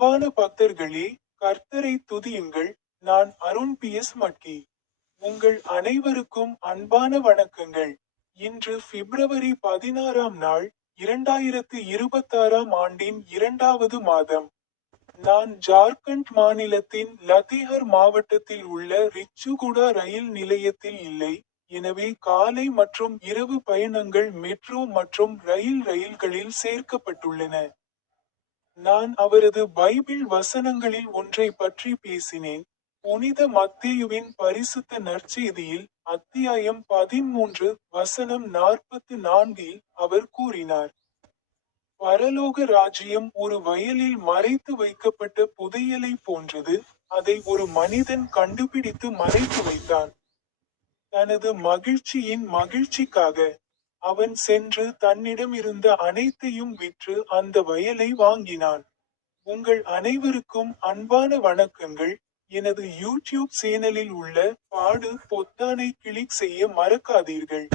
அன்பான பக்தர்களே, கர்த்தரை துதியுங்கள். நான் அருண் பி.எஸ். மட்கி. உங்கள் அனைவருக்கும் அன்பான வணக்கங்கள். இன்று பிப்ரவரி 16ஆம் நாள், 2026ஆம் ஆண்டின் 2வது மாதம். நான் ஜார்க்கண்ட் மாநிலத்தின் லத்தீஹர் மாவட்டத்தில் உள்ள ரிச்சுகுடா ரயில் நிலையத்தில் இல்லை, எனவே காலை மற்றும் இரவு பயணங்கள் மெட்ரோ மற்றும் ரயில்களில் சேர்க்கப்பட்டுள்ளன. நான் அவரது பைபிள் வசனங்களில் ஒன்றை பற்றி பேசினேன். புனித மத்தேயுவின் பரிசுத்த நற்செய்தியில், அத்தியாயம் 13, வசனம் 44இல் அவர் கூறினார்: பரலோக ராஜ்யம் ஒரு வயலில் மறைத்து வைக்கப்பட்ட புதையலை போன்றது, அதை ஒரு மனிதன் கண்டுபிடித்து மறைத்து வைத்தான். தனது மகிழ்ச்சியின் மகிழ்ச்சிக்காக அவன் சென்று தன்னிடமிருந்த அனைத்தையும் விற்று அந்த வயலை வாங்கினான். உங்கள் அனைவருக்கும் அன்பான வணக்கங்கள். எனது யூடியூப் சேனலில் உள்ள பாடு பொத்தானை கிளிக் செய்ய மறக்காதீர்கள்.